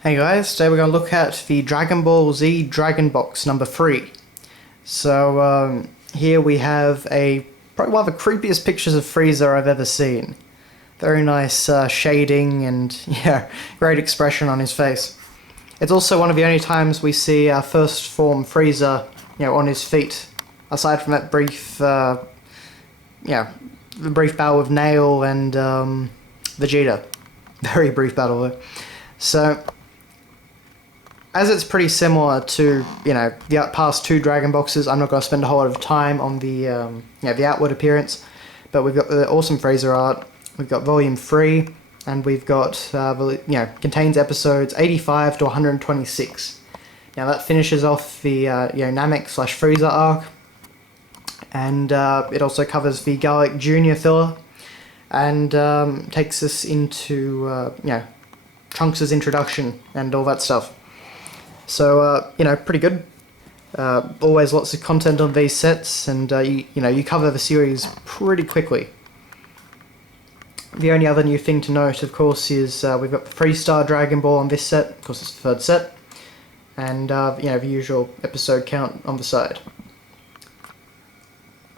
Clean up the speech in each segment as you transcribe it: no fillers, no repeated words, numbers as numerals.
Hey guys, today we're going to look at the Dragon Ball Z Dragon Box number 3. So here we have probably one of the creepiest pictures of Frieza I've ever seen. Very nice shading and yeah, great expression on his face. It's also one of the only times we see our first form Frieza, on his feet. Aside from that brief, the brief battle with Nail and Vegeta. Very brief battle though. So, as it's pretty similar to, the past two Dragon Boxes, I'm not going to spend a whole lot of time on the, the outward appearance, but we've got the awesome Frieza art, we've got Volume 3, and we've got, contains episodes 85 to 126. Now that finishes off the, Namek/Frieza arc, and it also covers the Garlic Jr. filler, and takes us into, Trunks' introduction and all that stuff. So, pretty good. Always lots of content on these sets, and you cover the series pretty quickly. The only other new thing to note, of course, is we've got the 3-star Dragon Ball on this set. Of course, it's the third set, and the usual episode count on the side.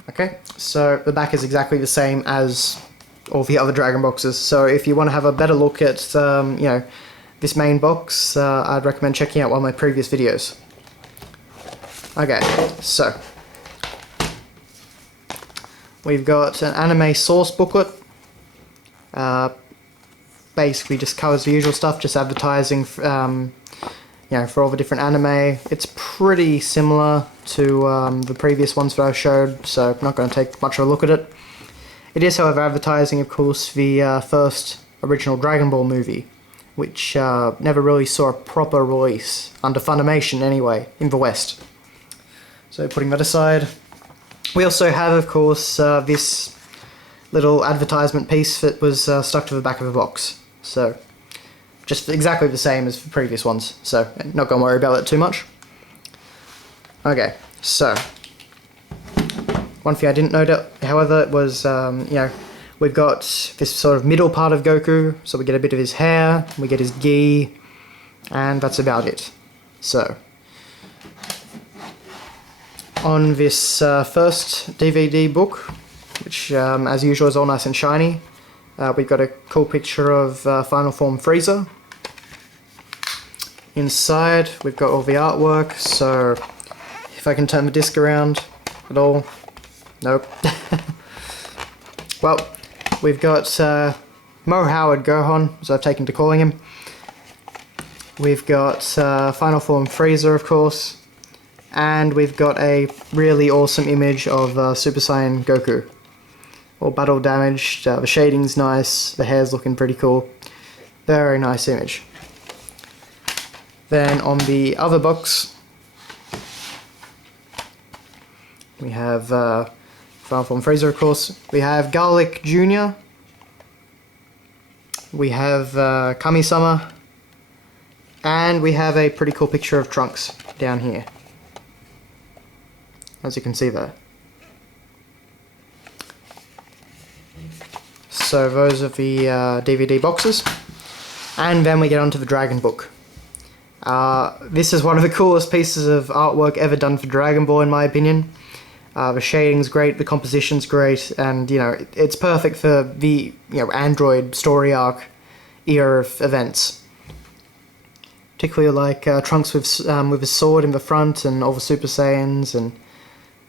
Okay, so the back is exactly the same as all the other Dragon Boxes. So if you want to have a better look at, this main box, I'd recommend checking out one of my previous videos. Okay, so we've got an anime source booklet. Basically just covers the usual stuff, just advertising, for all the different anime. It's pretty similar to the previous ones that I showed, so I'm not going to take much of a look at it. It is, however, advertising, of course, the first original Dragon Ball movie, which never really saw a proper release, under Funimation anyway, in the West. So putting that aside, we also have, of course, this little advertisement piece that was stuck to the back of the box. So, just exactly the same as the previous ones, so not going to worry about it too much. Okay, so, one thing I didn't note, however, was, we've got this sort of middle part of Goku, so we get a bit of his hair, we get his gi, and that's about it. So, on this first DVD book, which as usual is all nice and shiny, we've got a cool picture of Final Form Frieza. Inside, we've got all the artwork, so if I can turn the disc around at all. Nope. Well, we've got Mo Howard Gohan, as I've taken to calling him. We've got Final Form Frieza, of course. And we've got a really awesome image of Super Saiyan Goku. All battle damaged, the shading's nice, the hair's looking pretty cool. Very nice image. Then on the other box, we have Final Form Frieza, of course. We have Garlic Jr. We have Kami-sama. And we have a pretty cool picture of Trunks down here, as you can see there. So those are the DVD boxes. And then we get onto the Dragon Book. This is one of the coolest pieces of artwork ever done for Dragon Ball, in my opinion. The shading's great, the composition's great, and it's perfect for the Android story arc era of events. Particularly like Trunks with his sword in the front and all the Super Saiyans, and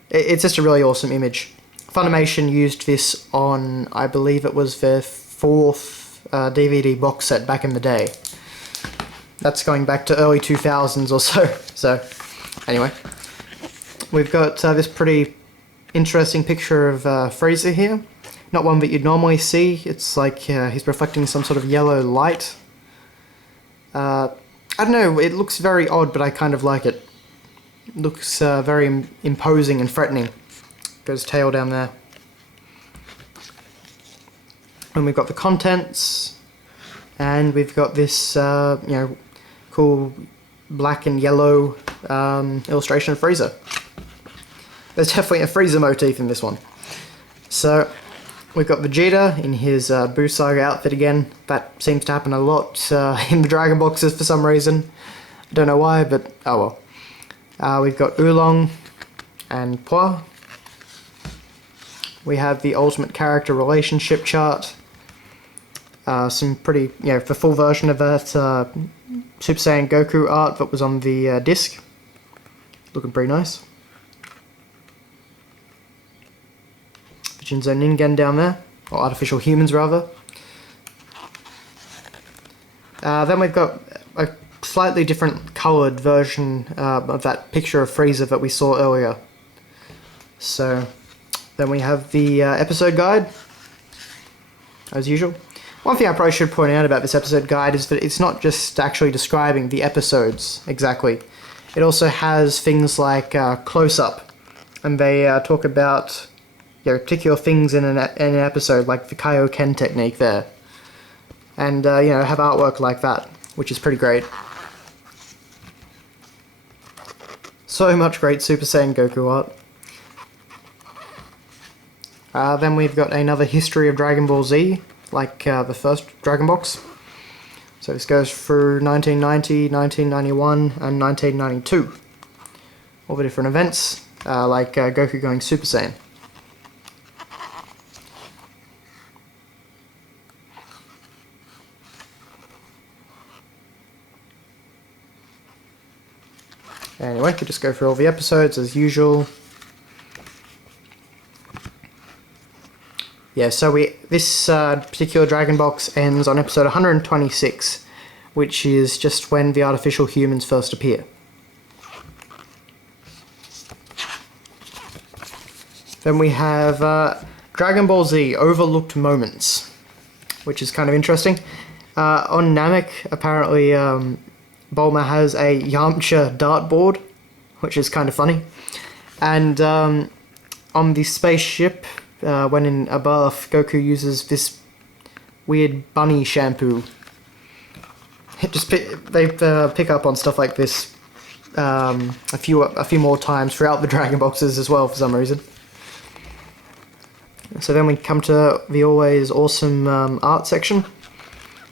it's just a really awesome image. Funimation used this on, I believe it was their 4th DVD box set back in the day. That's going back to early 2000s or so. So, anyway. We've got this pretty interesting picture of Frieza here. Not one that you'd normally see. It's like he's reflecting some sort of yellow light. I don't know, it looks very odd, but I kind of like it. It looks very imposing and threatening. Goes tail down there. And we've got the contents. And we've got this, cool black and yellow illustration of Frieza. There's definitely a Frieza motif in this one. So, We've got Vegeta in his Buu Saga outfit again. That seems to happen a lot in the Dragon boxes for some reason. I don't know why, but oh well. We've got Oolong and Pua. We have the ultimate character relationship chart. Some pretty, the full version of that Super Saiyan Goku art that was on the disc. Looking pretty nice. Jinzo Ningen down there, or artificial humans rather. Then we've got a slightly different coloured version of that picture of Frieza that we saw earlier. So then we have the episode guide, as usual. One thing I probably should point out about this episode guide is that it's not just actually describing the episodes exactly. It also has things like close-up, and they talk about particular things in an episode, like the Kaioken technique there. And, have artwork like that, which is pretty great. So much great Super Saiyan Goku art. Then we've got another history of Dragon Ball Z, like the first Dragon box. So this goes through 1990, 1991, and 1992. All the different events, like Goku going Super Saiyan. Anyway, we'll just go through all the episodes as usual. Yeah, so this particular Dragon box ends on episode 126, which is just when the artificial humans first appear. Then we have Dragon Ball Z Overlooked Moments, which is kind of interesting. On Namek, apparently Bulma has a Yamcha dartboard, which is kind of funny. And on the spaceship, when in a bath, Goku uses this weird bunny shampoo. They pick up on stuff like this a few more times throughout the Dragon boxes as well for some reason. So then we come to the always awesome art section.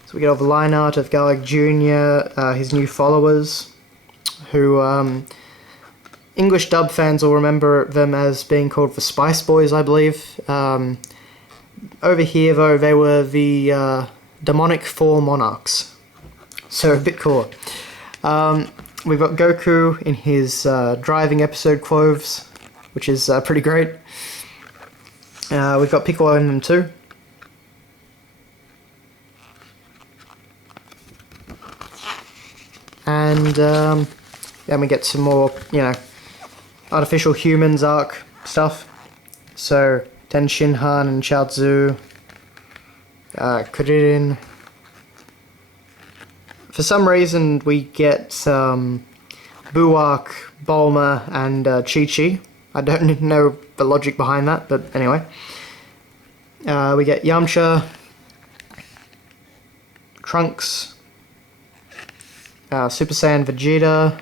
So we get all the line art of Gallic Jr., his new followers, who English dub fans will remember them as being called the Spice Boys, I believe. Over here, though, they were the Demonic Four Monarchs. So a bit cooler. We've got Goku in his driving episode clothes, which is pretty great. We've got Piccolo in them too. And then we get some more, artificial humans arc stuff. So Ten Shinhan and Chaozu, Kuririn. For some reason we get Buark, Bulma, and Chi-Chi. I don't know the logic behind that, but anyway. We get Yamcha, Trunks, Super Saiyan Vegeta,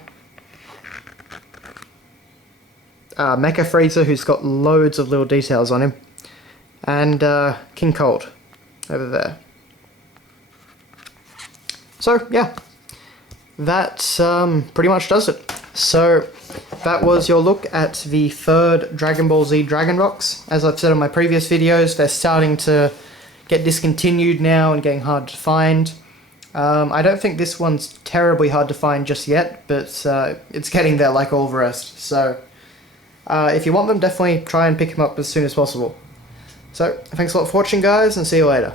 Mecha Frieza, who's got loads of little details on him, and King Cold over there. So yeah, that pretty much does it. So that was your look at the third Dragon Ball Z Dragon box. As I've said in my previous videos, they're starting to get discontinued now and getting hard to find. I don't think this one's terribly hard to find just yet, but it's getting there like all the rest. So if you want them, definitely try and pick them up as soon as possible. So thanks a lot for watching, guys, and see you later.